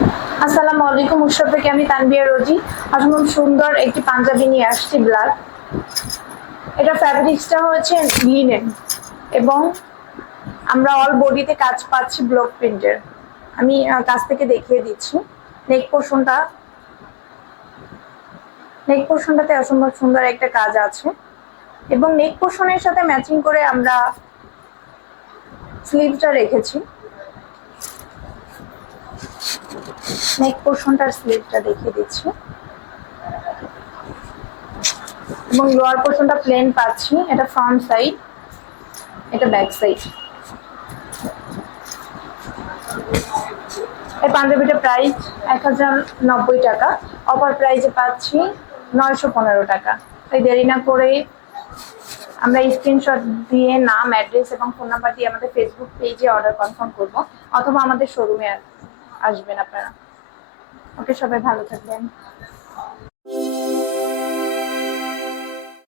আসসালামু আলাইকুম। উৎসব থেকে আমি তানবিয়া রোজি। আজ খুব সুন্দর একটি পাঞ্জাবি নিয়ে আসছি ব্ল্যাক। এটা ফ্যাব্রিক্সটা হচ্ছে লিনেন এবং আমরা অল বডিতে কাজ পাচ্ছি ব্লক প্রিন্টের। আমি কাছ থেকে দেখিয়ে দিচ্ছি। নেক পোর্শনটা নেক পোর্শনটাতে অসম্ভব সুন্দর একটা কাজ আছে এবং নেক পোর্শনের সাথে ম্যাচিং করে আমরা স্লিভটা রেখেছি। নেক পোর্শনটার স্লিভটা দেখিয়ে দিচ্ছি এবং লোয়ার পোর্শনটা প্লেন পাচ্ছি। এটা ফ্রন্ট সাইড, এটা ব্যাক সাইড। এই পাঞ্জাবিটার প্রাইস 1090 টাকা। অফার প্রাইসে পাচ্ছি 915 টাকা। তাই দেরি না করে আমরা স্ক্রিনশট দিয়ে নাম, অ্যাড্রেস এবং ফোন নাম্বার দিয়ে আমাদের ফেসবুক পেজে অর্ডার কনফার্ম করব, অথবা আমাদের শোরুমে আসবেন আপনারা। ওকে, সবাই ভালো থাকবেন।